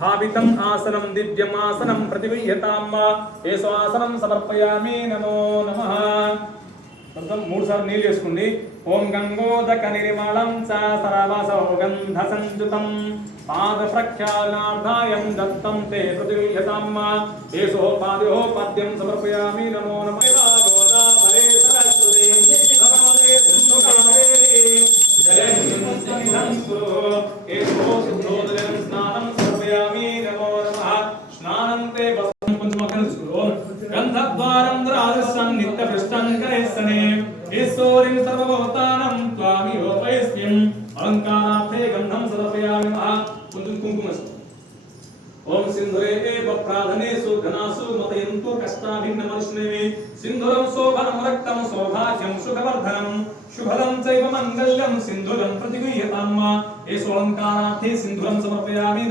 భావితం ఆసనం దివ్యమాసనం ప్రతిగృహ్యతాం ఏస్వాసనం సమర్పయామి నమో నమః కొంచెం 3 సార్లు నీళ్ళు వేసుకోండి ఓం గంగోదక నిర్మలం చ సర్వసౌ గంధ సంయుతం పాద ప్రక్షాళనార్థాయం దత్తం తే ప్రతిగృహ్యతాం ఏసో పాద్యో పద్యం సమర్పయామి నమో నమః గోదావరి సరస్వతి నర్మదే సింధు కావేరి జలేస్మిన్ ఏసో శుద్ధోదయం స్నానం సమర్పయామి నమో నమః స్నానం తే गंधद्वारं द्रादृशं नित्यपृष्ठं करेसने ईश्वरीं सर्वभूतानां त्वामिहोपयस्मिन् अलंकारार्थे गंधं समर्पयामि नमः कुंकुमस्तु ओम सिंधुरे एव प्रार्थनेषु घनासु मतयन्तु कष्टाभिन्नमर्ष्णेमि सिंधुरं शोभनं रक्तं सौभाग्यं सुखवर्धनं शुभदं चैव मङ्गल्यं सिंधुरं प्रतिगृह्यताम् एषो अलंकारार्थे सिंधुरं समर्पयामि।